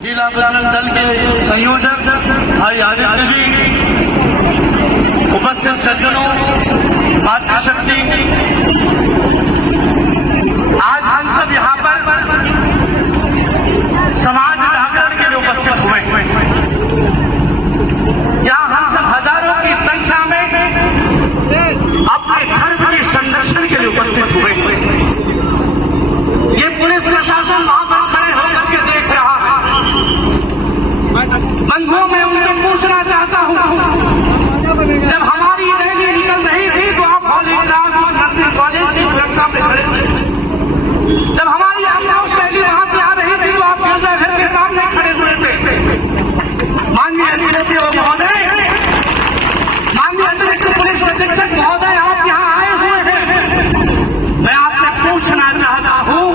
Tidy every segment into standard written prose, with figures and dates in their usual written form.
जिला बजरंग दल के संयोजक भाई आदित्य जी, उपस्थित सज्जनों, मातृशक्ति, आज हम सब यहाँ पर समाज जागरण के लिए उपस्थित हुए। यहाँ हम सब हजारों की संख्या में अपने धर्म के संरक्षण के लिए उपस्थित हुए। ये पुलिस प्रशासन वहां पर खड़े होकर के देख रहा है। बंधुओं, मैं उनसे पूछना चाहता हूं, जब हमारी रैली निकल रही थी तो आप नर्सिंग कॉलेज की सुरक्षा में खड़े थे। जब हमारी आक्रोश रैली वहां से आ रही थी तो आप गिरजाघर के सामने खड़े हुए थे। माननीय अध्यक्ष महोदय, माननीय अध्यक्ष पुलिस अधीक्षक महोदय, आप यहाँ आए हुए हैं। मैं आपसे पूछना चाहता हूं,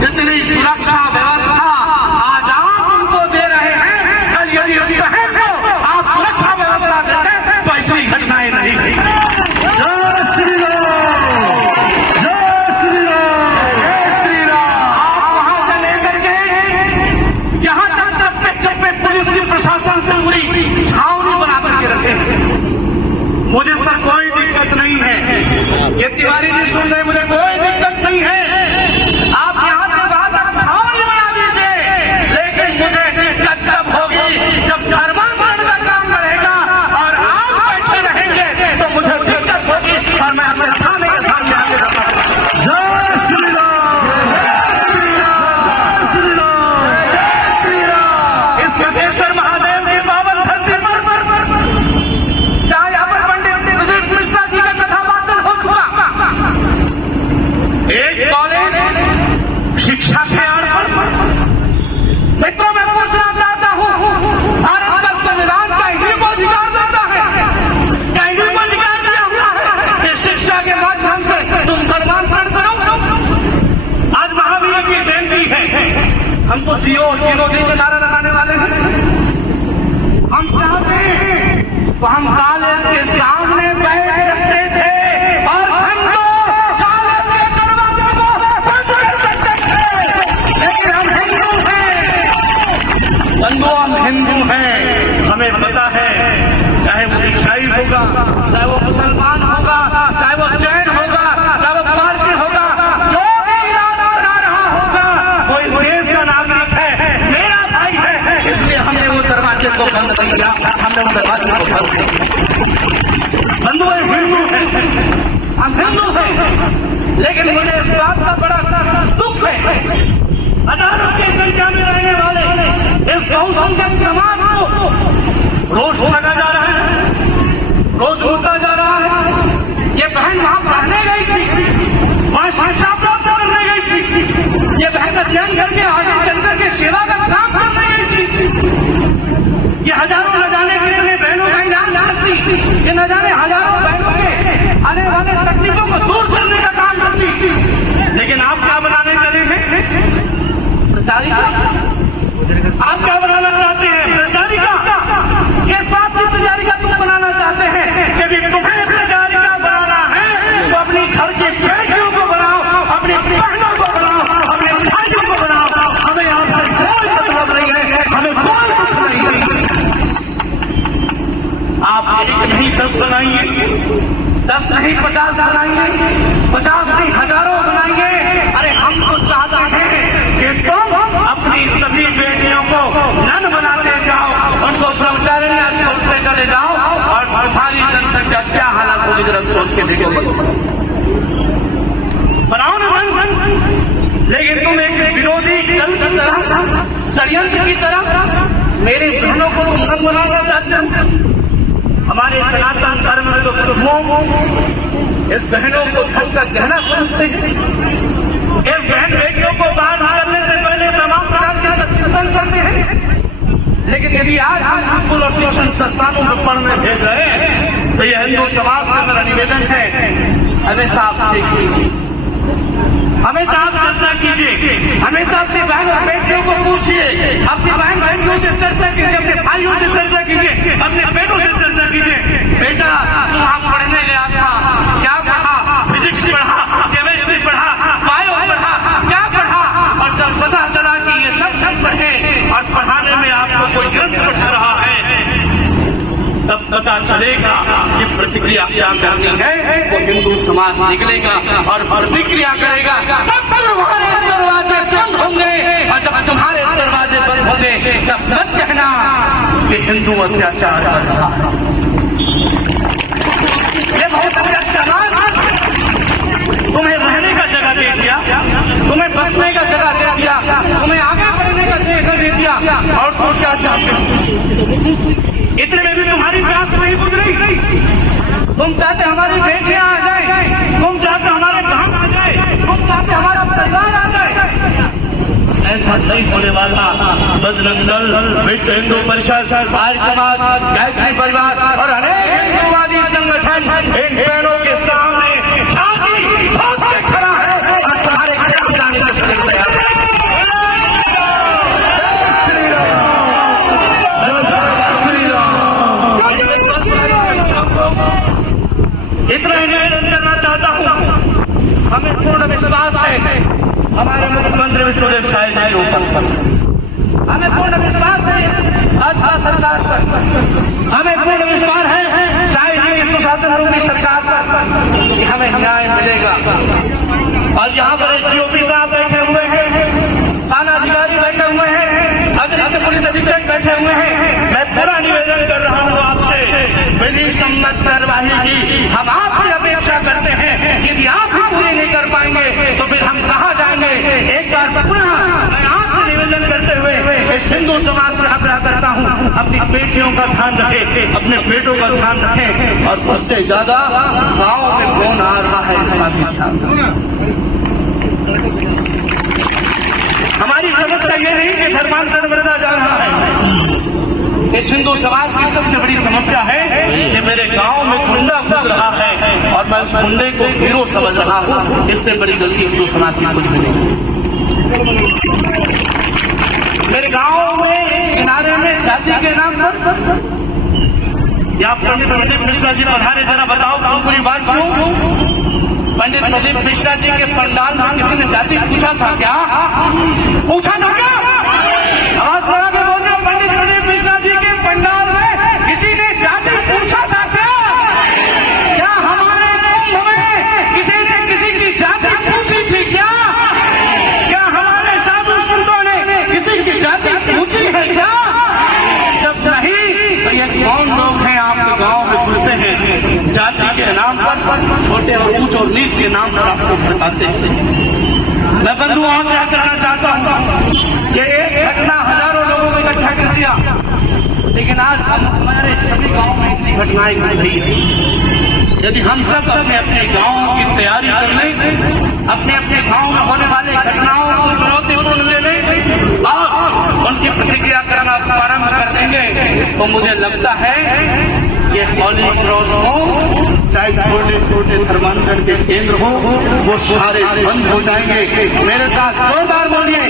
जितनी सुरक्षा व्यवस्था आज आप उनको दे रहे हैं, कल यदि उस बहन को आप सुरक्षा व्यवस्था देते तो ऐसी घटनाएं नहीं थी। जय श्री राम, जय श्री राम, जय श्री राम। आप वहां से लेकर के जहां तक चप्पे पुलिस की प्रशासन से पूरी छावनी बना करके रखे हैं। मुझे इस पर कोई दिक्कत नहीं है। ये तिवारी जी सुन रहे, मुझे कोई दिक्कत नहीं है। आप यहाँ से वहां तक छावनी बना दीजिए, लेकिन मुझे दिक्कत तब होगी जब धर्मांतरण का काम बढ़ेगा और आप बैठे रहेंगे तो मुझे दिक्कत होगी और मैं अपने थाने के सामने आगे रहूंगा। जय श्री राम, जय श्री राम, जय श्री राम, जय श्री राम। इस गंगेश्वर महादेव की पावन धरती पर जहाँ यहाँ पर पंडित विजय मिश्रा जी का कथा वाचन हो चुका, एक कॉलेज शिक्षा के आड़ पर मित्रों, मैं पूछना चाहता हूं, भारत का संविधान कैदी को अधिकार देता है, कैदी को अधिकार दिया हुआ है कि शिक्षा के माध्यम से तुम धर्मांतरण करो। आज महावीर की जयंती है, हमको जियो जीरो दिन का नारा लगाने वाले हैं। हम चाहते हैं तो हम कॉलेज के सामने बैठ सकते थे और हम तो कॉलेज के दरवाजे को बंद कर सकते थे, लेकिन हम हिंदू हैं। बंधुओं, हम हिंदू हैं, हमें पता है, चाहे वो ईसाई होगा, चाहे वो मुसलमान होगा, चाहे वो जैन होगा, चाहे वो पारसी होगा, जो भी इलाज बना रहा होगा वो इस देश का नागरिक है, मेरा भाई है। इसलिए हमने वो दरवाजे को बंद कर दिया, हमने वो दरवाजे को बंद किया। बंधुओं, हिंदू है, हम हिंदू हैं, लेकिन मुझे इस बात का बड़ा दुख है, हजारों की संख्या में रहने वाले इस बहुसंख्यक समाज को रोज लगा जा रहा है, रोज लूटा जा रहा है। ये बहन वहां पढ़ने गई थी, वहां शिक्षा प्राप्त करने गई थी, ये बहन अध्ययन करके आगे चल करके सेवा का काम करने गई थी। ये हजारों न जाने कितने बहनों का इलाज करती, ये न जाने हजारों बहनों के आने वाले तकलीफों को दूर करने का काम करती। लेकिन आप क्या बनाने चले हैं? प्रचारिका। आप क्या बनाना चाहते हैं? प्रचारिका। किस बात की प्रचारिका तुम बनाना चाहते हैं? यदि तुम्हें प्रचारिका बनाना है तो अपनी घर की बेटियों को बनाओ, अपनी बहनों को बनाओ, अपने भाइयों को बनाओ। हमें आपसे कोई मतलब नहीं है, हमें कोई दुख नहीं है। आप एक नहीं 10 बनाइए, 10 नहीं 50 बनाइए, 50 नहीं हजारों बनाइए। अरे हम तो चाहते हैं कि तुम अपनी सभी बेटियों को नन बनाते जाओ, उनको ब्रह्मचारी छोड़ते चले जाओ और तुम्हारी जनसंख्या क्या हालात होगी जरा सोच के देखो। बनाओ ना मन, लेकिन तुम एक विरोधी दल की तरह, षड्यंत्र की तरह मेरी बहनों को तुम बनाना चाहते हो। हमारे सनातन धर्म में तो प्रभुओं इस बहनों को धर्म का गहना समझते हैं। इस बहन बेटियों को बाहर निकलने से पहले तमाम प्रकार के सचेतन करते हैं। लेकिन यदि आज हम स्कूल और शिक्षण संस्थानों में पढ़ने भेज रहे हैं तो यह हिंदू समाज से मेरा निवेदन है, हमेशा आप सीखिए, हमेशा आप चर्चा कीजिए, हमेशा अपनी बहन और बेटियों को पूछिए, अपनी बहन बहनों से चर्चा कीजिए, अपने भाइयों से चर्चा कीजिए, अपने बेटों से चर्चा कीजिए। बेटा, तुम वहां पढ़ने गया था, क्या पढ़ा? फिजिक्स पढ़ा, केमिस्ट्री पढ़ा, बायो पढ़ा, क्या पढ़ा? और जब पता चला कि ये सब पढ़े और प्रतिक्रिया क्या करनी है वो हिंदू समाज निकलेगा और प्रतिक्रिया करेगा। तब तुम्हारे दरवाजे बंद होंगे और जब तुम्हारे दरवाजे बंद होंगे तब मत कहना कि हिंदू अत्याचार कर रहा है। ये बहुत बड़ा समाज तुम्हें रहने का जगह दे दिया, तुम्हें बसने का जगह दे दिया, तुम्हें आगे बढ़ने का जगह दे दिया और तुम क्या चाहते हो? इतने में भी तुम्हारी प्यास नहीं बुझ रही। तुम चाहते हमारी बेटियां आ जाए, तुम चाहते हमारे बहन आ जाए, तुम चाहते हमारा परिवार आ जाए। ऐसा नहीं होने वाला। बजरंग दल, विश्व हिंदू परिषद, आर्य समाज, गायत्री परिवार और अनेक हिंदूवादी संगठन इन बहनों के सामने छाती ठोक के खड़ा है और तुम्हारे घर जाने के लिए इतना ही निवेदन करना चाहता हूँ। हमें पूर्ण विश्वास है हमारे मुख्यमंत्री विष्णुदेव साय जी के ऊपर, हमें पूर्ण विश्वास है भाजपा सरकार पर, हमें पूर्ण विश्वास है साय जी की सुशासन रूपी सरकार पर कि हमें न्याय मिलेगा। और यहाँ पर एसडीओपी साहब बैठे हुए हैं, थाना अधिकारी बैठे हुए हैं, अतिरिक्त पुलिस अधीक्षक बैठे हुए हैं। मैं पूरा निवेदन कर रहा हूँ आपसे विधि सम्मत कार्यवाही की हम आपसे अपेक्षा करते हैं। यदि आप ही पूरी नहीं कर पाएंगे तो फिर हम कहाँ जाएंगे? एक बार पुनः मैं आपसे निवेदन करते हुए इस हिंदू समाज से आग्रह करता हूँ अपनी बेटियों का ध्यान रखें, अपने बेटों का ध्यान रखें और उससे ज्यादा गाँव में कौन आ रहा है इसका भी ध्यान रखें। हमारी समस्या ये नहीं कि धर्मांतर बढ़ता जा रहा है। इस हिंदू समाज की सबसे बड़ी समस्या है कि मेरे गांव में गुंडा घुस रहा है और मैं उस गुंडे को हीरो समझ रहा हूँ। इससे बड़ी गलती हिंदू समाज की कुछ भी नहीं। मेरे गांव में किनारे में जाति के नाम पर या पंडित मिश्रा जी पधारे, जरा बताओ पूरी बात क्यों? पंडित प्रदीप मिश्रा जी के पंडाल में किसी ने जाति पूछा था क्या? पूछा था क्या? आवाज बढ़ा के बोल रहे हो। पंडित प्रदीप मिश्रा जी के पंडाल में किसी ने जाति पूछा था क्या? क्या हमारे कुंभ में किसी ने किसी की जाति पूछी थी क्या? क्या हमारे साधु संतों ने किसी की जाति पूछी है क्या? जब नहीं तो ये कौन लोग हैं आपके गांव में घुसते हैं जाति के नाम पर, छोटे और ऊंच और नीच के नाम पर आपको बताते हैं। मैं बंधुओं क्या करना चाहता हूँ कि एक घटना हजारों लोगों को इकट्ठा कर दिया, लेकिन आज हम हमारे सभी गांव में ऐसी घटनाएं घट रही है। यदि हम सब अपने अपने गांव की तैयारी कर लें, अपने अपने गांव में होने वाले घटनाओं को चुनौतीपूर्ण ले लें और उनकी प्रतिक्रिया करना प्रारंभ कर देंगे तो मुझे लगता है ये होली क्रॉस हो चाहे छोटे छोटे धर्मांतर के केंद्र हो वो सारे बंद हो जाएंगे। मेरे साथ जोरदार बोलिए।